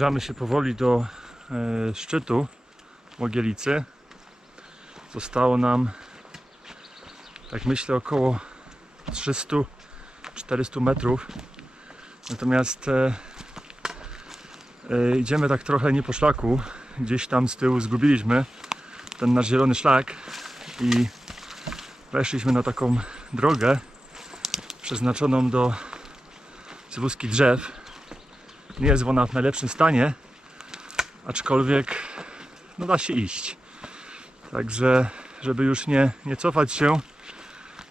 Zbliżamy się powoli do e, szczytu Mogielicy. Zostało nam, tak myślę, około 300-400 metrów. Natomiast e, e, idziemy tak trochę nie po szlaku. Gdzieś tam z tyłu zgubiliśmy ten nasz zielony szlak i weszliśmy na taką drogę przeznaczoną do wózki drzew. Nie jest ona w najlepszym stanie, aczkolwiek no da się iść. Także, żeby już nie, nie cofać się,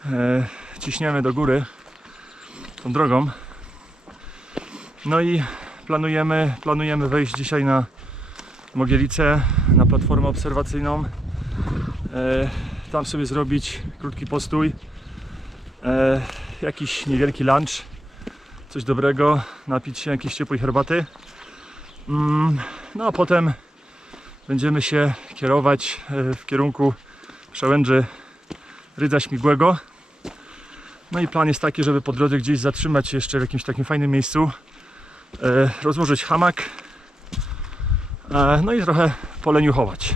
e, ciśniemy do góry tą drogą. No i planujemy, planujemy wejść dzisiaj na Mogielicę, na platformę obserwacyjną. E, tam sobie zrobić krótki postój, e, jakiś niewielki lunch, coś dobrego, napić się jakiejś ciepłej herbaty. Mm, no a potem będziemy się kierować e, w kierunku przełęczy Rydza Śmigłego. No i plan jest taki, żeby po drodze gdzieś zatrzymać się jeszcze w jakimś takim fajnym miejscu, e, rozłożyć hamak, e, no i trochę poleniuchować.